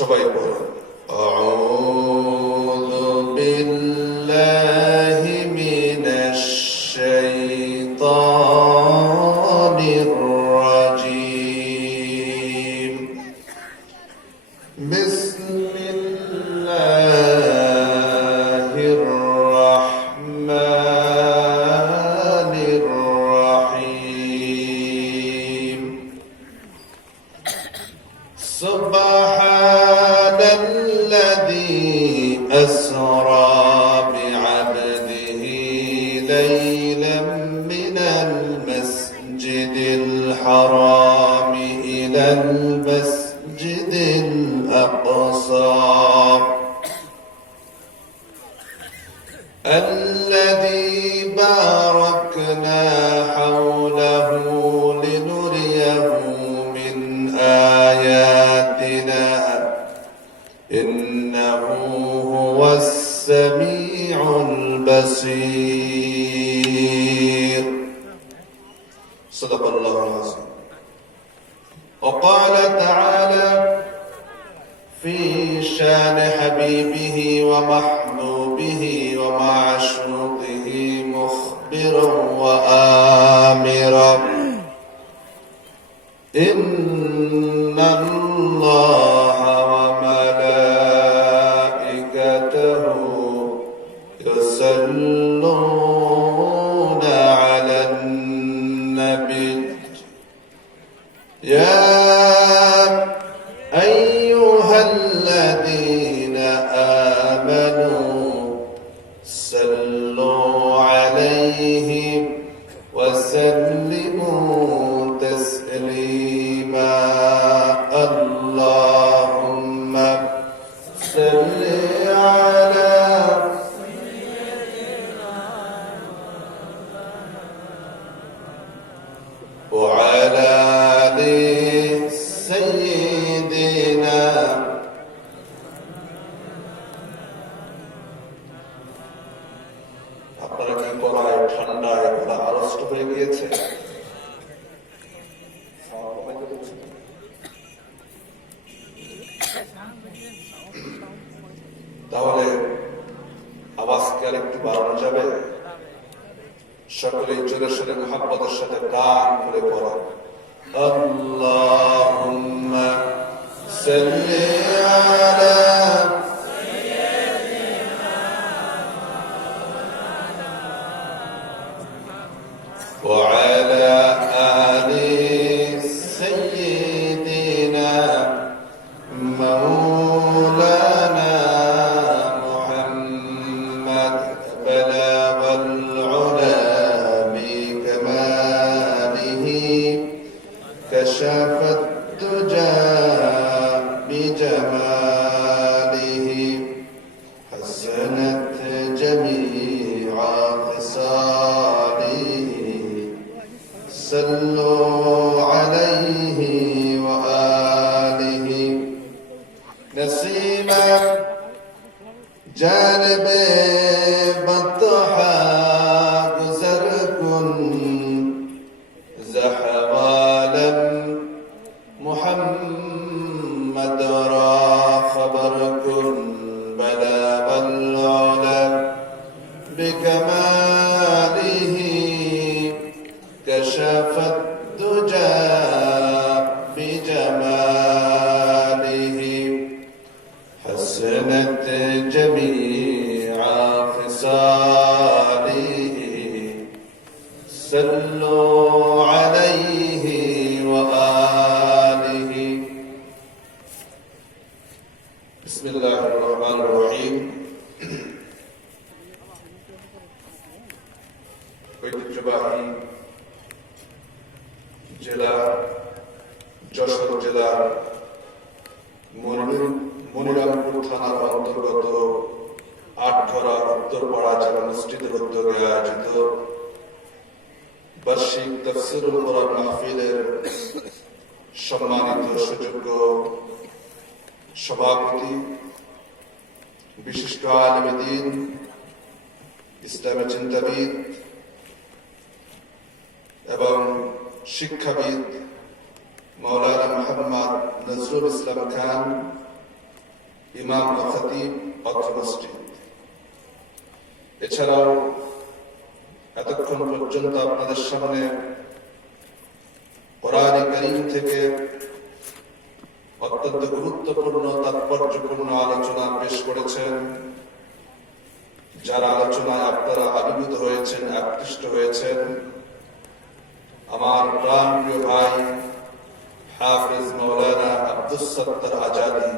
সবাই পড়ুন। আউযু বিল্লাহি মিনাশ শাইতানির রাজীম। বিসমিল্লাহির রাহমানির রাহিম। সুবহানাল্লাযী আসরা বি'আবদিহি লাইলাম মিনাল মাসজিদিল হারাম ইলাল মাসজিদিল আকসা الذي باركنا حوله لنريه من آياتنا إنه هو السميع البصير. صدق الله العظيم. وقال تعالى في شان حبيبه ومحبوبه ومعشوقه مخبرا وآمرا إن الله وملائكته يصلون على النبي يا أيها الذين آمنوا صلوا عليه وسلموا تسليما. اللهم صل على وعلى آل سيدنا আপনারা কি করায় ঠান্ডায় ওরা আড়ষ্ট হয়ে গিয়েছে? তাহলে আওয়াজকে আর একটু বাড়ানো যাবে? সকলে জোরে সোরে মুহাব্বতের সাথে গান করে পড়েন। আল্লাহুম্মা সাল্লি আলা وعلى آل سيدنا مولانا محمد بلغ العلا بكماله كشف الدجى بجماله حسنت جميع خصاله صلوا عليه وآله نسيما جانب بطحا گزر کن زحوالا محمد را خبر کن بلغ العلا بكماله كشف الدجى بجماله حسنت جميع خصاله صلوا عليه وآله. بسم الله الرحمن الرحيم. ঐতিহ্যবাহী জেলা যশোর জেলার মনিরামপুর থানার অন্তর্গত আটঘরা উত্তরপাড়া জামে মসজিদের উদ্যোগে আয়োজিত বার্ষিক তাফসীরুল কোরআন মাহফিলের সম্মানিত সুযোগ্য সভাপতি, বিশিষ্ট আলেমে দ্বীন, ইসলামী চিন্তাবিদ এবং শিক্ষাবিদ মাওলানা মুহাম্মদ নজরুল ইসলাম খান ইমাম ও খতিব অত্র মসজিদ। এছাড়াও এতক্ষণ পর্যন্ত আপনাদের সামনে কোরআনে কারীম থেকে অত্যন্ত গুরুত্বপূর্ণ তাৎপর্যপূর্ণ আলোচনা পেশ করেছেন। যারা আলোচনায় আপনারা আবির্ভূত হয়েছেন, আকৃষ্ট হয়েছেন, আমার প্রাণপ্রিয় ভাই হাফেজ মাওলানা আব্দুস সত্তার আজাদী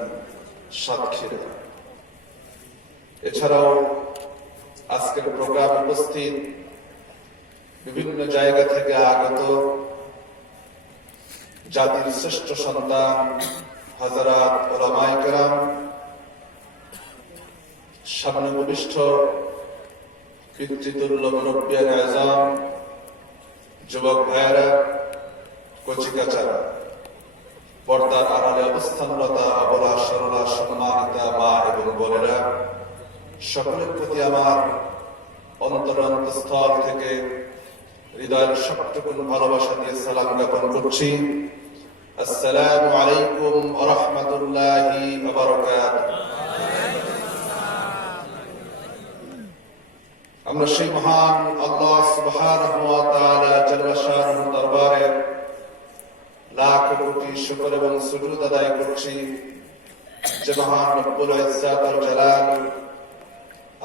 সাতক্ষীরা। এছাড়াও আজকের প্রোগ্রামে উপস্থিত বিভিন্ন জায়গা থেকে আগত জাতির শ্রেষ্ঠ সন্তান হযরত উলামায়ে কেরাম, সামনে উপবিষ্ট পিতৃতুল্য মুরব্বিয়ানে আযম, যুবক ভাইয়েরা, কচিকাচারা, পর্দার আড়ালে অবস্থানরত অবলা সরলা সম্মানিতা মা এবং বোনেরা, সকলের প্রতি আমার অন্তরস্থল থেকে হৃদয়ের সবটুকুন ভালোবাসা দিয়ে সালাম জ্ঞাপন করছি। আসসালামু আলাইকুম ওয়া রাহমাতুল্লাহি ওয়া বারাকাতুহু। আমরা সেই মহান আল্লাহ সুবহানাহু ওয়া তাআলা জাল্লা শানুহু দরবারে লাখ কোটি শুকর এবং সুজুদ আদায় করছি যে মহান রব্বুল ইজ্জাত ওয়াল জালাল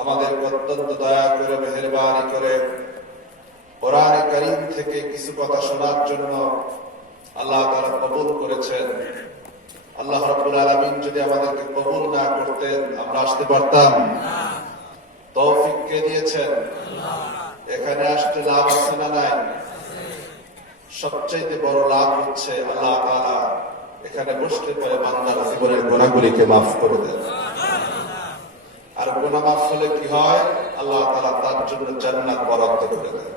আমাদের অত্যন্ত দয়া করে মেহেরবানি করে কোরআনে কারীম থেকে কিছু কথা শোনার জন্য আল্লাহ তাআলা কবুল করেছেন। আল্লাহ রাব্বুল আলামিন যদি আমাদেরকে কবুল না করতেন আমরা আসতে পারতাম? তৌফিক কে দিয়েছেন? এখানে আসতে লাভ আছে না নাই? সবচেয়ে বড় লাভ হচ্ছে আল্লাহ তাআলা এখানে বসতে পারে বান্দার জীবনের গুনাহগুলিকে মাফ করে দেন। আর গুনাহ মাফ হলে কি হয়? আল্লাহ তাআলা তার জন্য জান্নাত বরাদ্দ করে দেন।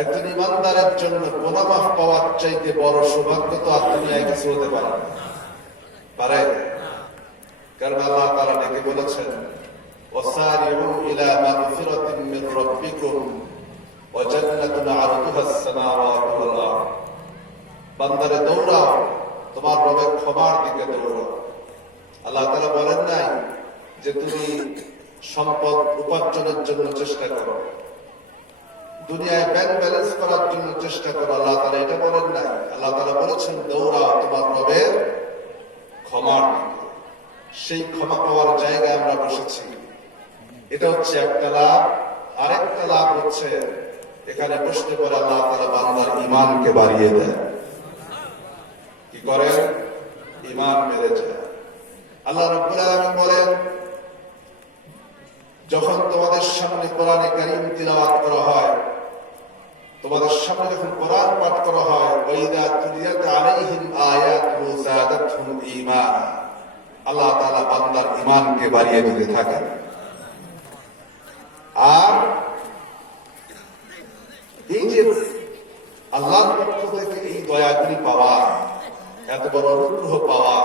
একজন ইমানদারের জন্য গুনাহ মাফ পাওয়ার চাইতে বড় সৌভাগ্য তো আর দুনিয়ায় কিছু হতে পারে না। পারে? কারণ আল্লাহ তাআলা ডেকে বলেছেন, ওয়াসারিউ ইলা মাগফিরাতিন মির রাব্বিকুম ওয়া জান্নাতুন আরদুহাস সামাওয়াতু ওয়াল আরদ। বান্দারে দৌড়াও, তোমার রবের ক্ষমার দিকে দৌড়াও। আল্লাহ তাআলা বলেন নাই যে তুমি সম্পদ উপার্জনের জন্য চেষ্টা করো, দুনিয়ায় ব্যাংক ব্যালেন্স করার জন্য চেষ্টা করো। আল্লাহ তাআলা এটা বলেন নাই। আল্লাহ তাআলা বলেছেন দৌড়াও তোমার রবের ক্ষমার দিকে। সেই ক্ষমা পাওয়ার জায়গায় আমরা বসেছি, এটা হচ্ছে একটা লাভ। আরেকটা লাভ হচ্ছে এখানে বসতে পারে আল্লাহ তাআলা বান্দার ঈমানকে বাড়িয়ে দেয়। কি করেন? ঈমান বেড়ে যায়। আল্লাহ রাব্বুল আলামিন বলেন, যখন তোমাদের সামনে কোরআনে কারীম তিলাওয়াত করা হয়, তোমাদের সামনে যখন কোরআন পাঠ করা হয়, ওয়াইদা তুলিয়াত আলাইহিম আয়াতুহু যাদাতহুম ঈমানা, আল্লাহ তাআলা বান্দার ঈমানকে বাড়িয়ে দিতে থাকেন। আর এই যে আল্লাহর পক্ষ থেকে এই দয়াগুলি পাওয়া, এত বড় অনুগ্রহ পাওয়া,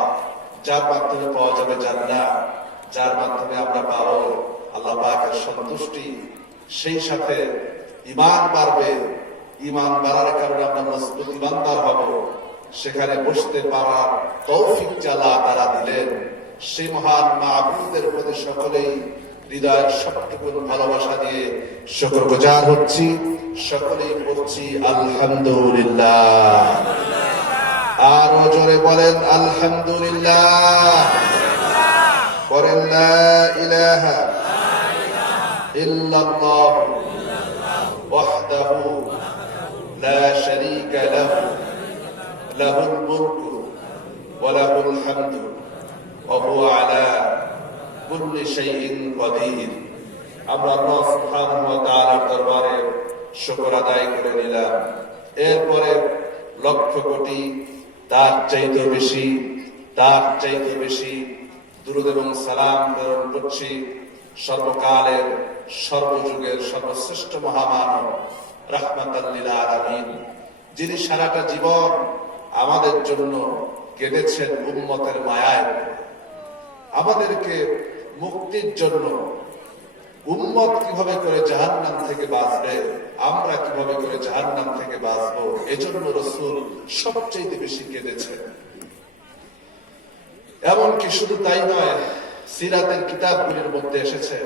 যার মাধ্যমে পাওয়া যাবে জান্নাত, যার মাধ্যমে আমরা পাবো আল্লাহ পাকের সন্তুষ্টি, সেই সাথে ঈমান বাড়বে। ঈমান বাড়ার কারণে আমরা মজবুত ঈমানদার হব। সেখানে বসতে পারার তৌফিক আল্লাহ তাআলা দিলেন। সেই মহান মাবুদের প্রতি সকলেই হৃদয়ের সবটুকু ভালোবাসা দিয়ে শুকরগুজার হচ্ছি। সকলেই বলছি আলহামদুলিল্লাহ। আরো জোরে বলেন আলহামদুলিল্লাহ। বলেন লা ইলাহা ইল্লাল্লাহ ওয়াহদাহু লা শারীকা লাহু লাহুল মুলকু ওয়া লাহুল হামদু ওয়া হুয়া আলা কুল্লি শাইইন কাদির। আমরা আল্লাহ সুবহানাহু ওয়া তাআলার দরবারে শুকর আদায় করে নিলাম। এরপরে লক্ষ কোটি তার চাইতে বেশি, তার চাইতে বেশি দুরূদ এবং সালাম প্রেরণ করছি সর্বকালের সর্বযুগের সর্বশ্রেষ্ঠ মহামানব রাহমাতাল লিল আলামিন, যিনি সারাটা জীবন আমাদের জন্য কেঁদেছেন উম্মতের মায়ায়। আমাদেরকে মুক্তির জন্য উম্মত কিভাবে করে জাহান্নাম থেকে বাঁচবে, আমরা কিভাবে করে জাহান্নাম থেকে বাঁচবো, এজন্য রাসূল সবচেয়ে বেশি কেঁদেছেন। এমনকি শুধু তাই নয়, সিরাতের কিতাবগুলির মধ্যে এসেছে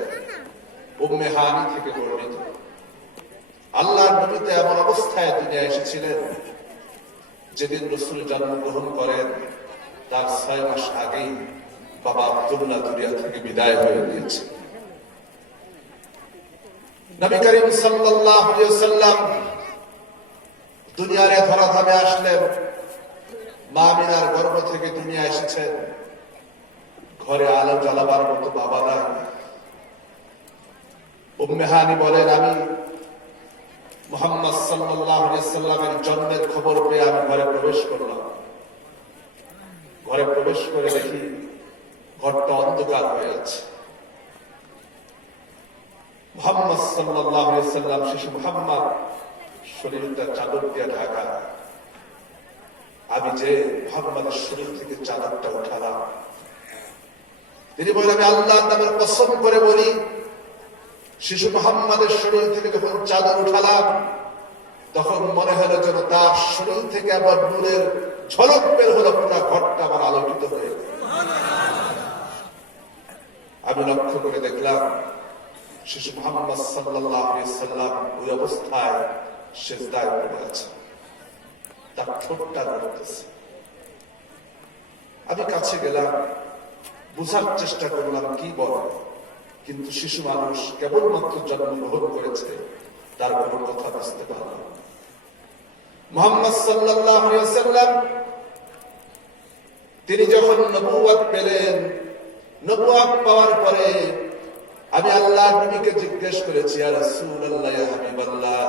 উম্মে হানি থেকে বর্ণিত আল্লাহর নবী তো এমন অবস্থায় দুনিয়া এসেছিলেন, যেদিন রাসূল জন্মগ্রহণ করেন তার 6 মাস আগেই বাবা আব্দুল্লাহ দুনিয়া থেকে বিদায় হয়ে গিয়েছে। নবী করিম সাল্লাল্লাহু আলাইহি ওয়াসাল্লাম দুনিয়ারে ধরাধামে আসলেন, মা আমিনার গর্ভ থেকে দুনিয়া এসেছেন। ঘরে আলো জ্বালাবার মতো বাবা নাই। উম্মে হানি বলেন, আমি মুহাম্মদ সাল্লাল্লাহু আলাইহি ওয়াসাল্লামের জন্মের খবর পেয়ে আমি ঘরে প্রবেশ করলাম। ঘরে প্রবেশ করে দেখি ঘরটা অন্ধকার হয়ে আছে। মুহাম্মদ সাল্লাল্লাহু আলাইহি ওয়াসাল্লাম, শিশু মুহাম্মদ শরীরটা চাদর দিয়ে ঢাকা। আমি যে মুহাম্মদের শরীর থেকে চাদরটা উঠালাম, তিনি বলেন, আমি আল্লাহর নামের কসম করে বলি, শিশু মুহাম্মদের শরীর থেকে যখন চাদর উঠালাম তখন মনে হলো যেন তার শরীর থেকে আবার নূরের ঝলক বের হলো, পুরো ঘরটা আমার আলোকিত হয়ে। আমি লক্ষ্য করে দেখলাম শিশু মুহাম্মদ সাল্লাল্লাহু আলাইহি ওয়াসাল্লাম ওই অবস্থায় সিজদায় পড়ে আছে, তার ঠোঁটটা নড়তেছে। আমি কাছে গেলাম, বুঝার চেষ্টা করলাম কি বলে, কিন্তু শিশু মানুষ কেবলমাত্র জন্মগ্রহণ করেছে, তার কোনো কথা বুঝতে পারল না। মুহাম্মদ সাল্লাল্লাহু আলাইহি ওয়াসাল্লাম তিনি যখন নবুয়ত পেলেন, নবুয়ত পাওয়ার পরে আমি আল্লাহর নবীকে জিজ্ঞেস করেছি, ইয়া রাসূলুল্লাহ, ইয়া হাবিবাল্লাহ,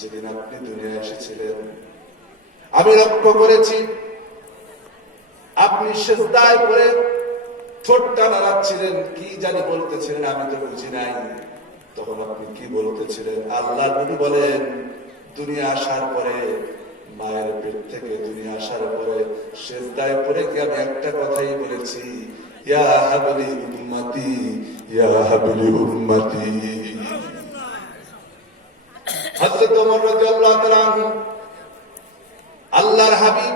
যেদিন আপনি দুনিয়ায় এসেছিলেন আমি লক্ষ্য করেছি আপনি সিজদায় পড়ে ঠোঁটটা নাড়াচ্ছিলেন, কি জানি বলতেছিলেন, আমি তো বুঝি নাই। তখন আপনি কি বলতেছিলেন? আল্লাহর নবী বলেন, দুনিয়া আসার পরে, মায়ের পেট থেকে দুনিয়া আসার পরে সিজদায় পড়ে কি আমি একটা কথাই বলেছি, ইয়া হাবলি উম্মতি, ইয়া হাবলি উম্মতি। হযরত ওমর রাদিয়াল্লাহু তাআলা আনহু, আল্লাহর হাবিব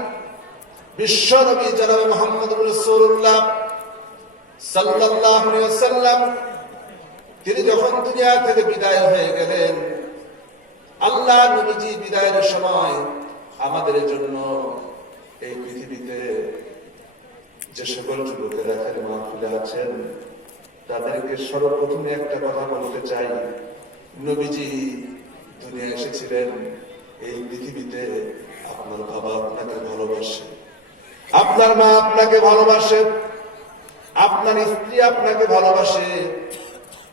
বিশ্ব নবী জনাব মুহাম্মদুর রাসূলুল্লাহ সাল্লাল্লাহু আলাইহি ওয়াসাল্লাম তিনি যখন দুনিয়া থেকে বিদায় হয়ে গেলেন, আল্লাহ নবীজি বিদায়ের সময় আমাদের জন্য এই পৃথিবীতে যে সকল যুবকেরা এখানে মাহফিলে আছেন তাদেরকে সর্বপ্রথমে একটা কথা বলতে চাই, নবীজি দুনিয়া এসেছিলেন এই পৃথিবীতে, আপনার বাবা আপনাকে ভালোবাসে, আপনার মা আপনাকে ভালোবাসে, আপনার স্ত্রী আপনাকে ভালোবাসে,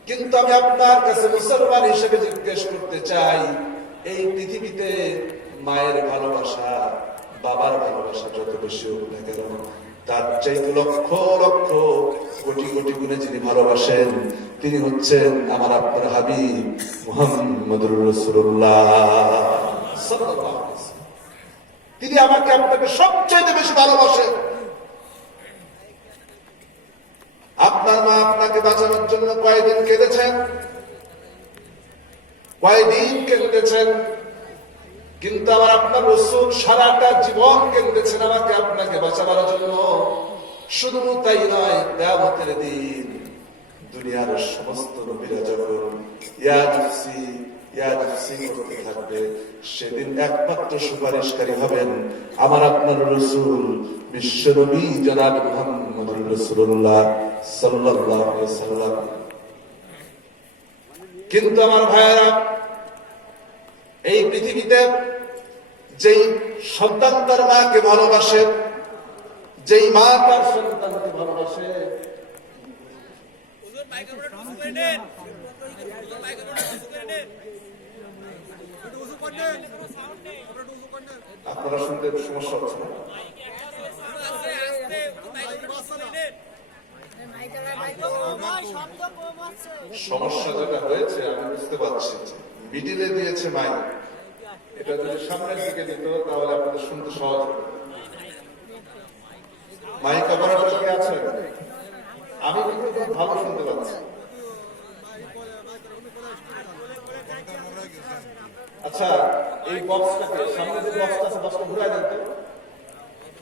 কিন্তু আমি আপনার কাছে মুসলমান হিসেবে জিজ্ঞেস করতে চাই, এই পৃথিবীতে মায়ের ভালোবাসা, বাবার ভালোবাসা যত বেশি হোক না কেন, তার চাইতে লক্ষ লক্ষ কোটি কোটি গুণে যিনি ভালোবাসেন তিনি হচ্ছেন আমার আপনার হাবিব মুহাম্মদুর রাসূলুল্লাহ সাল্লাল্লাহু আলাইহি ওয়াসাল্লাম। তিনি আমাকে আপনাকে সবচেয়ে বেশি ভালোবাসেন। আপনার মা আপনাকে বাঁচানোর জন্য কয়েকদিন কেঁদেছেন, কয়েকদিন কেঁদেছেন, কিন্তু আমার আপনার রাসূল সারাটা জীবন কেঁদেছেন আমাকে আপনাকে বাঁচাবার জন্য। শুধু তাই নয়, কিয়ামতের দিন দুনিয়ার সমস্ত নবীরা যখন ইয়া নাফসি ইয়া নাফসি করতে থাকবে, সেদিন একমাত্র সুপারিশকারী হবেন আমার আপনার রাসূল বিশ্ব নবী জনাব মুহাম্মদুর রাসূলুল্লাহ সাল্লাল্লাহু আলাইহি ওয়াসাল্লাম। কিন্তু আমার ভাইয়েরা, এই পৃথিবীতে যেই সন্তান তার মাকে ভালোবাসে, যেই মা তার সন্তানকে ভালোবাসে, আপনারা শুনতে সমস্যা হচ্ছে না? সমস্যা যেটা হয়েছে আমি বুঝতে পারছি, মিডিলে দিয়েছে মাইক, এটা যদি সামনের দিকে দিত তাহলে আপনাদের শুনতে সহজ হবে। মাইক অপারেটর কি আছে? আমি কিন্তু খুব ভালো শুনতে পাচ্ছি। আচ্ছা, এই বক্সটাকে সামনে যে বক্সটা আছে বক্সটা ঘুরাই দেন তো,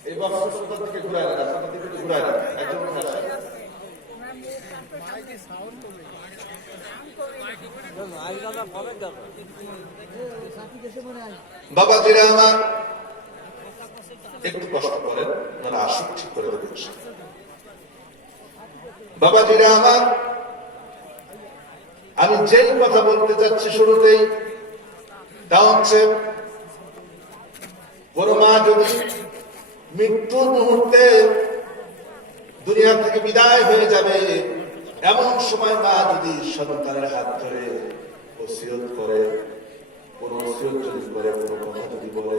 এই বক্সের সন্তান থেকে ঘুরায় না, রাস্তার দিকে ঘুরায় না, একজন আসে। বাবাজিরা আমার একটু কষ্ট করেন, ওনারা আসুক, ঠিক করে দেবেন। বাবাজিরা আমার, আমি যেই কথা বলতে যাচ্ছি শুরুতেই, তা হচ্ছে কোন মা যদি মৃত্যুর মুহূর্তে দুনিয়া থেকে বিদায় হয়ে যাবে, এমন সময় মা যদি সন্তানের হাত ধরে ওসিয়ত করে, কোন ওসিয়ত যদি করে, কোন কথা যদি বলে,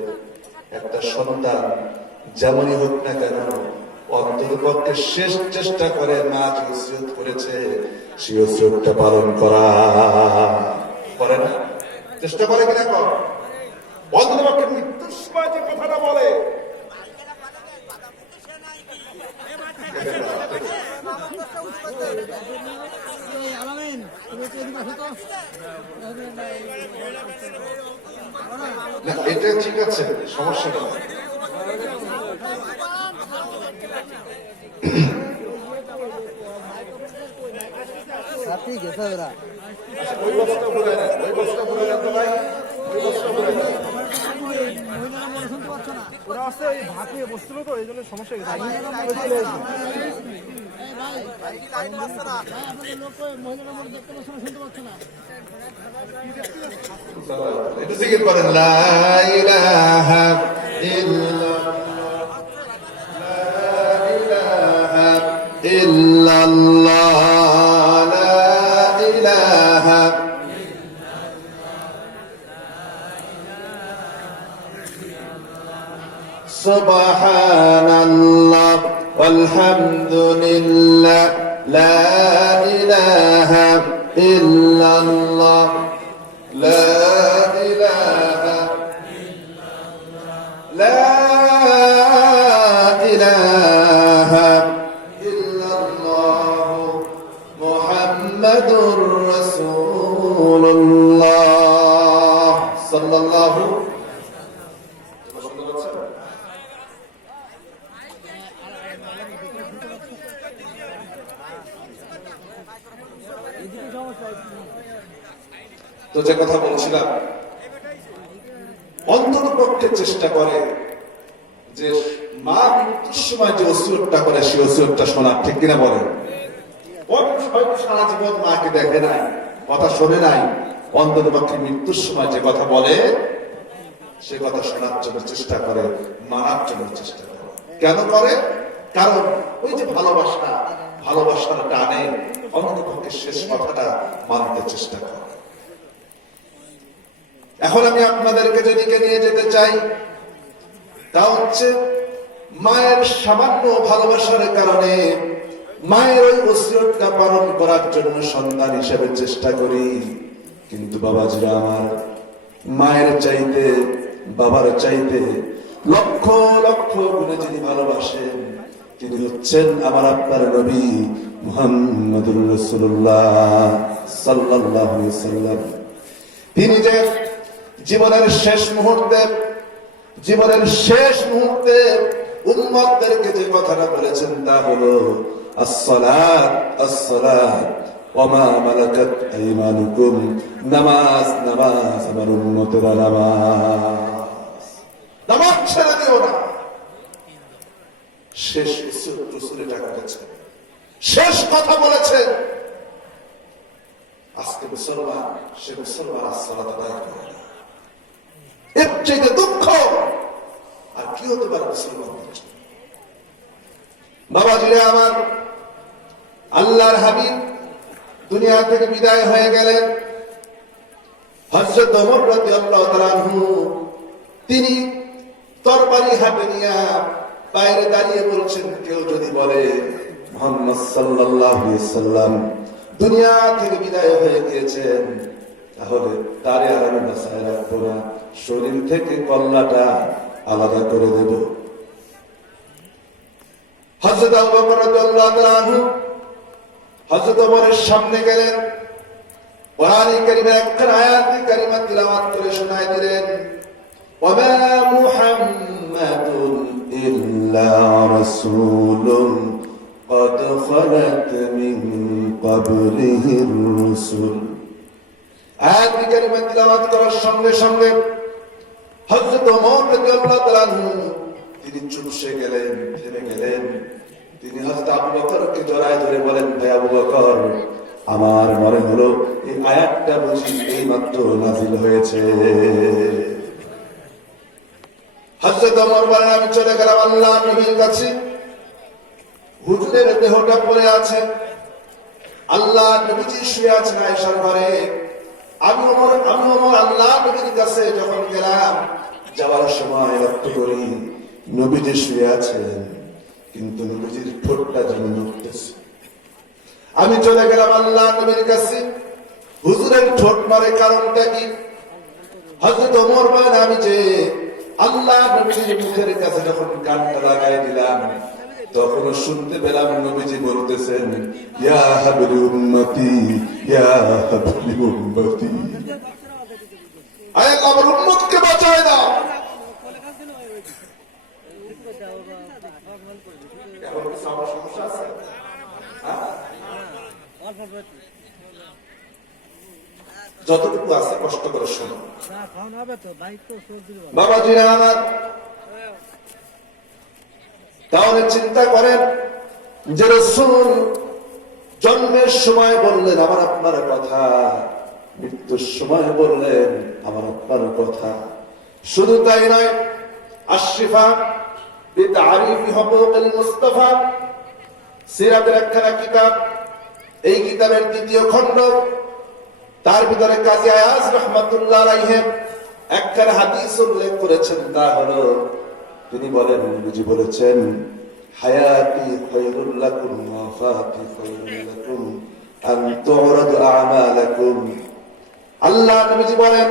একটা সন্তান যেমনই হোক না কেন অন্ততপক্ষে শেষ চেষ্টা করে মা যে ওসিয়ত করেছে সেই ওসিয়তটা পালন করা করে না, চেষ্টা করে কিনা কর। অন্ততপক্ষে মৃত্যুর সময় যে কথাটা বলে, এটা ঠিক আছে, সমস্যা নেই। ঠিক আছে ওরা ওই বস্তা ঘুরে নেন, ওই বস্তা ঘুরে নেন তো ভাই, ওই বস্তা ঘুরে নেন। মহিলারা মনে শুনতে পাচ্ছে না, ওরা আসছে ওই ভাত নিয়ে বসছিল তো এই জন্য সমস্যা হয়ে গেছে। মহিলারা মনে দেখতে পাচ্ছে না, শুনতে পাচ্ছে না। এটা জিকির করেন, লা ইলাহা ইল্লাল্লাহ, লা ইলাহা সুবহানাল্লাহ ওয়ালহামদুলিল্লাহ, লা ইলাহা ইল্লাল্লাহ, লা ইলাহা লা ইলাহা ইল্লাল্লাহ মুহাম্মাদুর রাসূলুল্লাহ সাল্লাল্লাহু। তো যে কথা বলছিলাম, অন্তত পক্ষে চেষ্টা করে যে মা মৃত্যুর সময় যে ওসিয়তটা করে সেই ওসিয়তটা শোনার, ঠিক কিনা বলেন? হয়তো সারা জীবন মাকে দেখে নাই, কথা শোনে নাই, অন্তত পক্ষে মৃত্যুর সময় যে কথা বলে সে কথা শোনার জন্য চেষ্টা করে, মানার জন্য চেষ্টা করে। কেন করে? কারণ ওই যে ভালোবাসা, ভালোবাসার টানে অন্তত পক্ষে শেষ কথাটা মানতে চেষ্টা করে। এখন আমি আপনাদেরকে যেদিকে নিয়ে যেতে চাই তা হচ্ছে মায়ের সামান্য ভালোবাসার কারণে মায়ের ওই ওসিয়তটা পালন করার জন্য সন্তান হিসেবে চেষ্টা করি, কিন্তু বাবাজিরা আমার, মায়ের চাইতে বাবার চাইতে লক্ষ লক্ষ গুণে যিনি ভালোবাসেন তিনি হচ্ছেন আমার আপনার নবী মুহাম্মদুর রাসূলুল্লাহ সাল্লাল্লাহু আলাইহি ওয়াসাল্লাম। তিনি যে জীবনের শেষ মুহূর্তে উম্মতদেরকে যে কথাটা বলেছেন তা হলো আসসালাত আসসালাত ওয়া মা মালাকাত আইমানুকুম, নামাজ নামাজ, আমার উম্মতেরা নামাজ, নামাজ ছেড়ে দিও না। শেষ রাসূল এটা করেছেন, শেষ কথা বলেছেন। আজকে মুসলমান, সে মুসলমান আসসালাত আদায় করে না। এর চাইতে দুঃখ আর কি হতে পারে মুসলমানদের জন্য? বাবাজিরা আমার, আল্লাহর হাবিব দুনিয়া থেকে বিদায় হয়ে গেলেন। হযরত ওমর রাদিয়াল্লাহু তাআলা আনহু তিনি তরবারি হাতে নিয়ে বাইরে দাঁড়িয়ে বলছেন, কেউ যদি বলে মুহাম্মদ সাল্লাল্লাহু আলাইহি ওয়াসাল্লাম দুনিয়া থেকে বিদায় হয়ে গিয়েছেন, তাহলে তারে আর আমি বাঁচায় রাখবো না, শরীর থেকে কল্লাটা আলাদা করে দেব। হযরত আবু বকর রাদিয়াল্লাহু তাআলা আনহু হযরত ওমরের সামনে গেলেন, কোরআন কারীমের একটা আয়াত কারিমা তিলাওয়াত করে শোনায় দিলেন, ওয়া মা মুহাম্মাদুন ইল্লা رسول قد خلت من قبله الرسل আয়াত কারিমা তিলাওয়াত করার সঙ্গে সঙ্গে হযরত ওমর রাদিয়াল্লাহু তাআলা তিনি চুপসে গেলেন, থেমে গেলেন। তিনি হযরত আবু বকরকে জড়ায় ধরে বলেন, হে আবু বকর, আমার মনে হলো এই আয়াতটা বুঝি এইমাত্র নাযিল হয়েছে। হযরত ওমর বলেন, আমি চলে গেলাম আল্লাহর নবীর কাছে। হুজুরের দেহটা পড়ে আছে, আল্লাহর নবীজি শুয়ে আছেন আয়েশার ঘরে। আমি ওমর আল্লাহর নবীর কাছে যখন গেলাম, যাওয়ার সময় লক্ষ্য করি নবীজি শুয়ে আছেন, কিন্তু নবীজির ঠোঁটটা যেন নড়তেছে। আমি চলে গেলাম আল্লাহর নবীর কাছে, হুজুরের ঠোঁট নড়ে কারণটা কি? হযরত ওমর বলেন, আমি যে আল্লাহর নবীর মুখের কাছে যখন কানটা লাগাই দিলাম, তখন শুনতে পেলাম নবীজি বলতেছেন, ইয়া হাবলি উম্মতি, ইয়া হাবলি উম্মতি, আয় আল্লাহ আমার উম্মতকে বাঁচায় দাও। এখন কি আমার সমস্যা আছে? যতটুকু আছে কষ্ট করে শোনো বাবাজিরা আমার। তাহলে চিন্তা করেন যে রাসূল জন্মের সময় বললেন আমার আপনার কথা, মৃত্যুর সময় বললেন আমার আপনার কথা। শুধু তাই নয়, আশরিফা বিতারিফি হুকুকিল মুস্তাফা সিরাতের একখানা কিতাব, এই কিতাবের দ্বিতীয় খণ্ড, তার ভিতরে কাজী আয়াজ রাহমাতুল্লাহ আলাইহি একখানা হাদিস উল্লেখ করেছেন। তা হলো, তিনি বলেন, নবীজি বলেছেন, হায়াতি খায়রুল লাকুম ওয়া ওয়াফাতি খায়রুল লাকুম আন তুরাদু আমালাকুম। আল্লাহ নবীজি বলেন,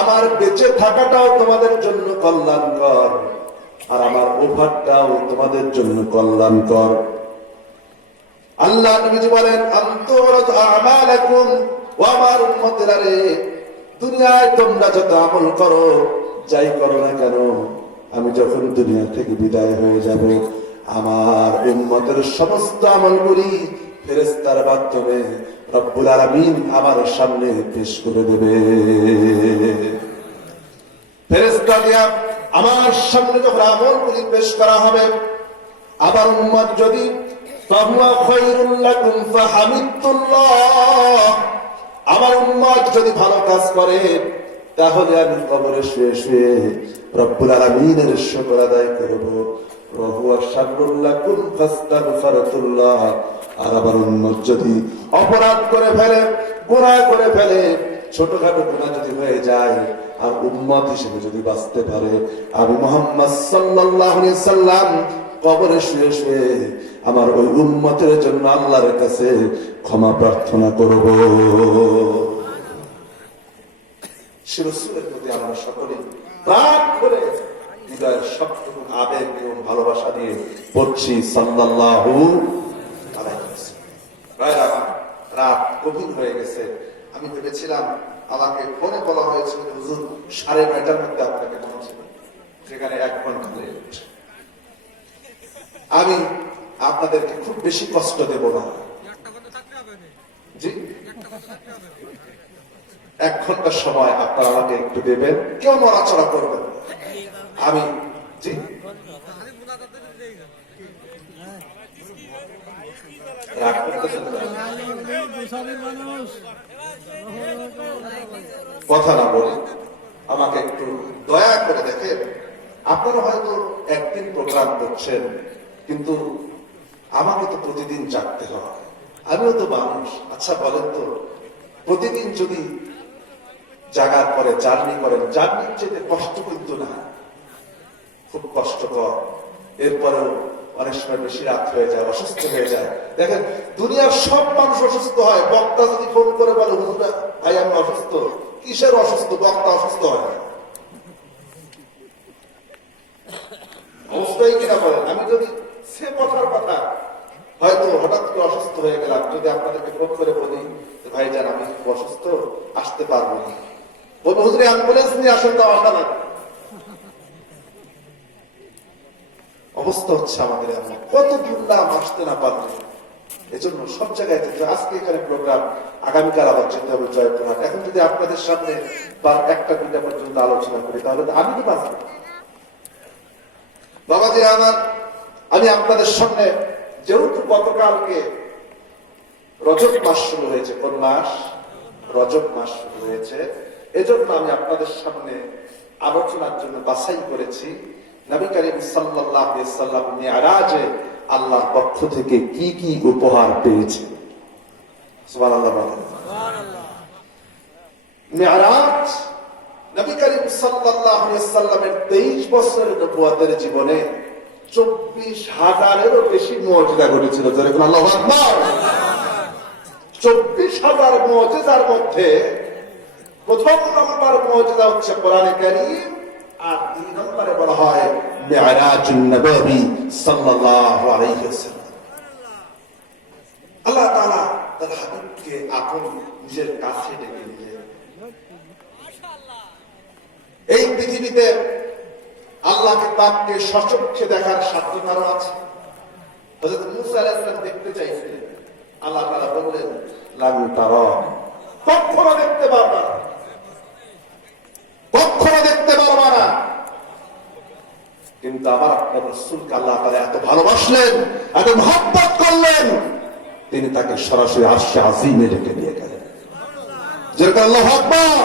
আমার বেঁচে থাকাটাও তোমাদের জন্য কল্যাণকর, আর আমার ওফাতটাও তোমাদের জন্য কল্যাণকর। আল্লাহ নবীজি বলেন, আন তুরাদু আমালাকুম, ও আমার উম্মতেরা রে, দুনিয়ায় তোমরা যত আমল করো, যাই করো না কেন, আমি যখন দুনিয়া থেকে বিদায় হয়ে যাব, আমার উম্মতের সমস্ত আমলগুলি ফেরেশতার মাধ্যমে রব্বুল আলামিন আমার সামনে পেশ করে দেবে। ফেরেশতা দিয়া আমার সামনে যখন আমলগুলি পেশ করা হবে, আমার উম্মত যদি ফাহুয়া খায়রুল লাকুম ফাহামিদুল্লাহ, আমার উম্মত যদি ভালো কাজ করে, তাহলে আমি কবরে শুয়ে শুয়ে রব্বুল আলামিনের শুকর আদায় করব। ওয়া শাররুল লাকুম ফাস্তাগফিরুল্লাহ, আর আমার উম্মত যদি অপরাধ করে ফেলে, গুনাহ করে ফেলে, ছোটখাটো গুনাহ যদি হয়ে যায়, আর উম্মত হিসেবে যদি বাঁচতে পারে, আমি মুহাম্মদ সাল্লাল্লাহু আলাইহি সাল্লাম কবরে শুয়ে শুয়ে আমার ওই উম্মতের জন্য আল্লাহর কাছে ক্ষমা প্রার্থনা করব। সে রাসূলের প্রতি আমরা সকলে প্রাণ করে হৃদয়ের সবটুকু আবেগ এবং ভালোবাসা দিয়ে পড়ছি সাল্লাল্লাহু আলাইহি ওয়াসাল্লাম। রাত গভীর হয়ে গেছে, আমি ভেবেছিলাম আমাকে ফোনে বলা হয়েছিল হুজুর 9:30টার মধ্যে আপনাকে পৌঁছবে, সেখানে 1 ঘন্টা লেট। আমি আপনাদেরকে খুব বেশি কষ্ট দেব না, জি 1 ঘন্টা সময় আপনারা আমাকে একটু দেবেন, কেউ নড়াচড়া করবেন। আমি জি রাগ করতেছেন না? কথা না বলে আমাকে একটু দয়া করে দেখেন। আপনারা হয়তো একদিন প্রোগ্রাম করছেন, কিন্তু আমাকে তো প্রতিদিন জাগতে হয়, আমিও তো মানুষ। আচ্ছা বলেন তো, প্রতিদিন যদি জাগার পরে জার্নি করেন, জার্নির চেয়ে কষ্ট কিন্তু না, খুব কষ্টকর। এরপরেও অনেক সময় বেশি রাত হয়ে যায়, অসুস্থ হয়ে যায়। দেখেন দুনিয়ার সব মানুষ অসুস্থ হয়। বক্তা যদি ফোন করে বলে হুজুর ভাই আমি অসুস্থ, কিসের অসুস্থ? বক্তা অসুস্থ হয় না, অবস্থায় কিনা বলেন। আমি যদি সে কথার কথা হয়তো হঠাৎ করে অসুস্থ হয়ে গেলাম, যদি আপনাদেরকে ফোন করে বলি ভাই যান আমি অসুস্থ, আসতে পারবো না, বলবো হুজুর অ্যাম্বুলেন্স নিয়ে আসেন, তো আসা না। অবস্থা হচ্ছে আমাদের এমন, কত ধুমধাম আসতে না পারলে। এজন্য সব জায়গায় আজকে এখানে প্রোগ্রাম, আগামীকাল আবার যেতে হবে জয়পুরহাট। এখন যদি আপনাদের সামনে বা একটা দুইটা পর্যন্ত আলোচনা করি তাহলে তো আমি তো বাঁচব। বাবাজি আমার, আমি আপনাদের সামনে, যেহেতু গতকালকে রজব মাস শুরু হয়েছে, কোন মাস? রজব মাস শুরু হয়েছে, এজন্য আমি আপনাদের সামনে আলোচনার জন্য বাছাই করেছি নবী করিম সাল্লাল্লাহু আলাইহি সাল্লাম মিরাজে আল্লাহর পক্ষ থেকে কি কি উপহার পেয়েছে। সুবহানাল্লাহ বলেন। মিরাজ নবী করিম সাল্লাল্লাহু আলাইহি সাল্লামের 23 বছরের নবুয়তের জীবনে 24,000-এরও বেশি মুজিজা ঘটেছিল। যারা বলেন আল্লাহু আকবার। 24,000 মুজিজার মধ্যে প্রথম নম্বর মুজিজা হচ্ছে কোরআনে কারীম, আর 2 নম্বরে বলা হয় মিরাজুন নবী সাল্লাল্লাহু আলাইহি ওয়াসাল্লাম। আল্লাহ তাআলা তার হাবিবকে আপন নিজের কাছে ডেকে নিলেন। এই পৃথিবীতে আল্লাহকে পাককে সচক্ষে দেখার সাধ্য কারো আছে? হযরত মুসা আলাইহিস সালাম দেখতে চাইছিলেন, আল্লাহ তাআলা বললেন লাম তারা, কখনো দেখতে পারবা না, কখনো দেখতে পারবা না। কিন্তু আমার আপনার রাসূলকে আল্লাহ তাআলা এত ভালোবাসলেন, এত মহব্বত করলেন, তিনি তাকে সরাসরি আরশে আজিমে ডেকে নিয়ে গেলেন। যেরকম আল্লাহু আকবার।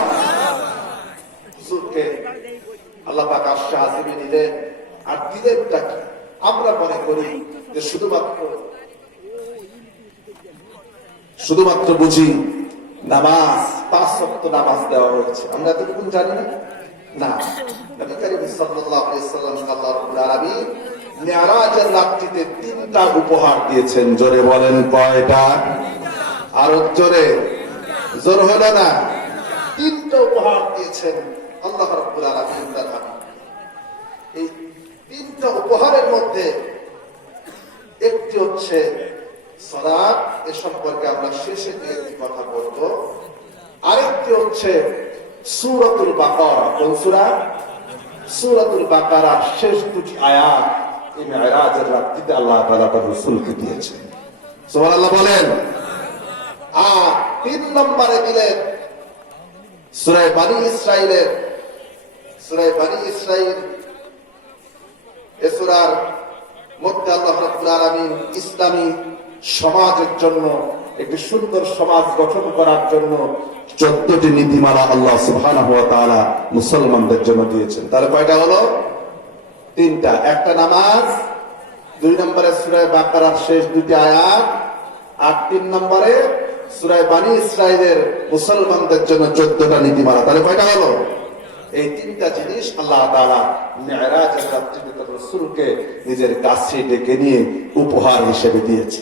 হুজুরকে আল্লাহ পাক আরশে আজিমে নিলেন। আর দিলেনটা কি? আমরা মনে করি যে শুধুমাত্র বুঝি নামাজ, 5 ওয়াক্ত নামাজ দেওয়া হয়েছে, আমরা এতটুকু জানি না। না, নবী করিম সাল্লাল্লাহু আলাইহি সাল্লাম আল্লাহ রাব্বুল আলামিন মিরাজের রাত্রিতে 3টা উপহার দিয়েছেন। জোরে বলেন কয়টা? আরো জোরে, জোর হলো না। 3টা উপহার দিয়েছেন আল্লাহ রাব্বুল আলামিন তার হাবিব। এই 3টা উপহারের মধ্যে একটি হচ্ছে সালাত, এ সম্পর্কে আমরা শেষে দিয়ে একটি কথা বলবো। আরেকটি হচ্ছে সূরাতুল বাকারা। কোন সূরা? সূরাতুল বাকারার শেষ 2টি আয়াত এই মিরাজের রাত্রিতে আল্লাহ তাআলা তার রাসূলকে দিয়েছেন। সুবহানাল্লাহ বলেন। আর 3 নম্বরে দিলেন সূরা বনী ইসরাঈলের, সূরা বনী ইসরাঈল। এই সূরার মধ্যে আল্লাহ রাব্বুল আলামিন ইসলামী সমাজের জন্য, একটি সুন্দর সমাজ গঠন করার জন্য 14টি নীতিমালা আল্লাহ সুবহানাহু ওয়া তাআলা মুসলমানদের জন্য দিয়েছেন। তাহলে কয়টা হলো? 3টা। একটা নামাজ, 2 নম্বরে সূরা বাকারার শেষ 2টি আয়াত, আর 3 নম্বরে সূরা বনী ইসরাঈলের মুসলমানদের জন্য 14টা নীতিমালা। তাহলে কয়টা হলো? এই 3টা জিনিস আল্লাহ তাআলা মিরাজের রাত্রিতে তার রাসূলকে নিজের কাছে ডেকে নিয়ে উপহার হিসেবে দিয়েছে।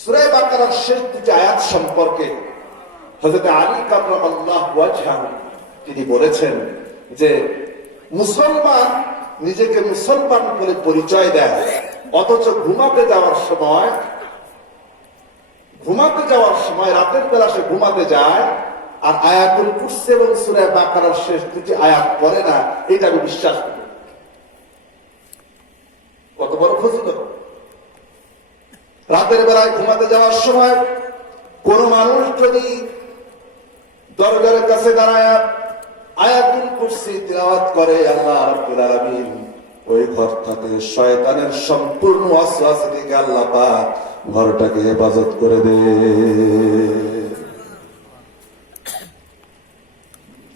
সূরা বাকারার শেষ 2টি আয়াত সম্পর্কে হযরত আলী কাররামাল্লাহু ওয়াজহাহু তিনি বলেছেন যে মুসলমান নিজেকে মুসলমান বলে পরিচয় দেয়, অথচ ঘুমাতে যাওয়ার সময় রাতের বেলা সে ঘুমাতে যায় আর আয়াতুল কুরসি এবং সূরা বাকারার শেষ 2টি আয়াত পড়ে না। এটা আমি বিশ্বাস করি। কত বড় ফজিলত! রাতের বেলায় ঘুমাতে যাওয়ার সময় কোন মানুষ যদি দরজার কাছে দাঁড়ায় আয়াতুল কুরসি তিলাওয়াত করে, আল্লাহ রাব্বুল আলামিন ওই ঘরটাকে শয়তানের সম্পূর্ণ ওয়াসওয়াসা থেকে আল্লাহ পাক ঘরটাকে হেফাজত করে দেয়।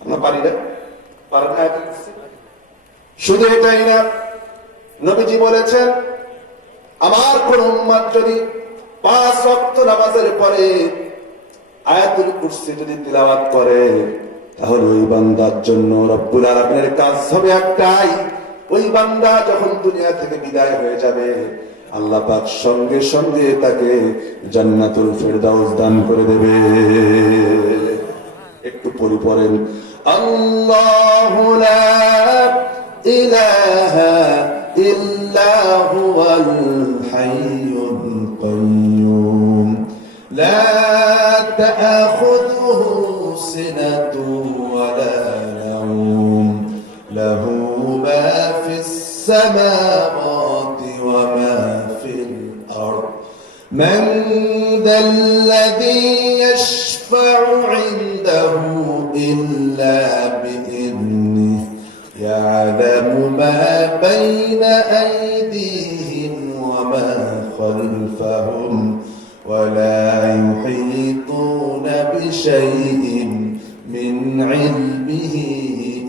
আমরা পারি না? পারেন না আয়াতুল কুরসি? শুধু এটাই না, নবীজি বলেছেন আমার কোন উম্মত যদি 5 ওয়াক্ত নামাজের পরে আয়াতুল কুরসি যদি তিলাওয়াত করে, তাহলে ওই বান্দার জন্য রব্বুল আলামিনের কাজ হবে একটাই, ওই বান্দা যখন দুনিয়া থেকে বিদায় হয়ে যাবে আল্লাহ পাক সঙ্গে সঙ্গে তাকে জান্নাতুল ফেরদাউস দান করে দেবে। একটু পড়ি পড়েন, আল্লাহু লা ইলাহা ইল্লা হুয়াল হাইয়ুল কাইয়্যুম লা তা'খুযুহু সিনাতুন ওয়া লা নাওম লাহু মা ফিস السماوات وما في الأرض من ذا الذي يشفع عنده إلا بإذنه يعلم ما بين أيديهم وما خلفهم ولا يحيطون بشيء من علمه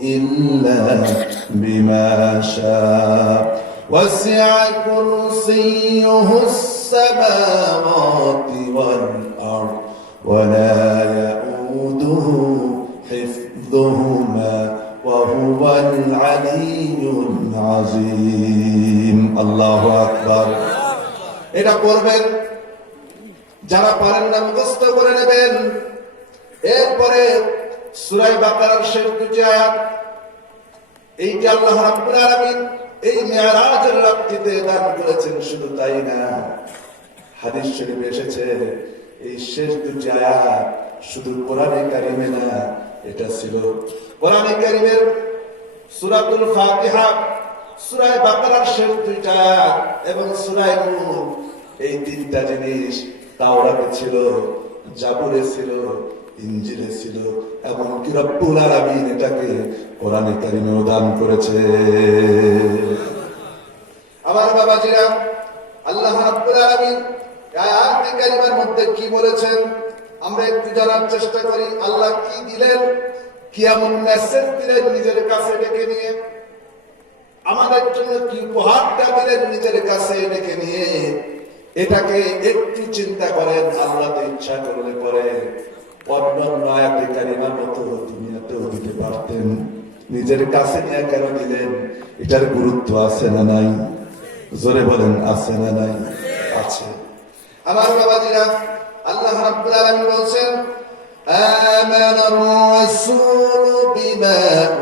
إلا بما شاء وسع كرسيه السماوات والأرض ولا يؤوده حفظهما وهو العلي العظيم الله أكبر এটা পড়বেন যারা পারেন না মুখস্থ করে নেবেন এরপরে সূরা বাকারার শেষ দুটি আয়াত এইটা আল্লাহ রাব্বুল আলামিন এই মিরাজের রাত্রিতে দান করেছেন শুধু তাই না হাদিস শরীফে এসেছে এই শেষ দুটি আয়াত শুধু কোরআনে কারিমে না এটা ছিল কোরআনে কারিমের সূরাতুল ফাতিহা সূরা বাকারার শেষ দুইটা আয়াত এবং সূরা নূর এই তিনটা জিনিস তাওরাতে ছিল জাবুরে ছিল ইনজিলে ছিল এমনকি রব্বুল আলামিন এটাকে কোরআনে কারিমেও দান করেছে আমার বাবাজিরা আল্লাহ রাব্বুল আলামিন আয়াতে কারিমার মধ্যে কি বলেছেন আমরা একটু জানার চেষ্টা করি আল্লাহ কি দিলেন কি এমন মেসেজ দিলেন নিজের কাছে ডেকে নিয়ে আমাদের জন্য কি উপহারটা দিলেন নিজের কাছে ডেকে নিয়ে এটাকে একটু চিন্তা করেন আল্লাহ তো ইচ্ছা করলে পরে অন্যান্য আয়াতে কারিমার মতো দুনিয়াতেও দিতে পারতেন নিজের কাছে নিয়ে কেন দিলেন এটার গুরুত্ব আছে না নাই জোরে বলেন আছে না নাই আছে আমার বাবাজিরা আল্লাহ রাব্বুল আলামিন বলেন আমানা আর-রাসূলু বিমা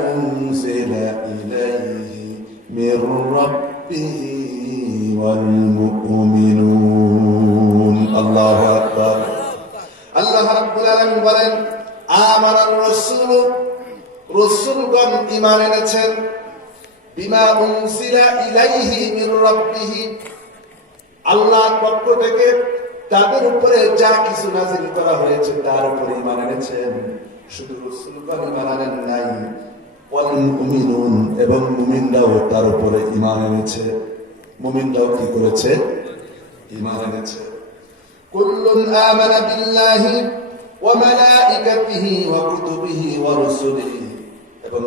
উনজিলা ইলাইহি মির রাব্বিহি ওয়াল মুমিনুন আল্লাহু আকবার আল্লাহ রাব্বুল আলামিন বলেন আমানা আর-রাসূলু রাসূলগণ ঈমান এনেছেন বিমা উনজিলা ইলাইহি মির রাব্বিহি আল্লাহর পক্ষ থেকে তাদের উপরে যা কিছু নাযিল করা হয়েছে তার উপরে ঈমান এনেছেন শুধু রাসূলগণ ঈমান আনেন নাই ওয়াল মুমিনুন এবং মুমিনরাও তার উপরে ঈমান এনেছে মুমিনরাও কি করেছে ঈমান এনেছে কুল্লুন আমানা বিল্লাহি ওয়া মালাইকাতিহি ওয়া কুতুবিহি ওয়া রুসুলিহি এবং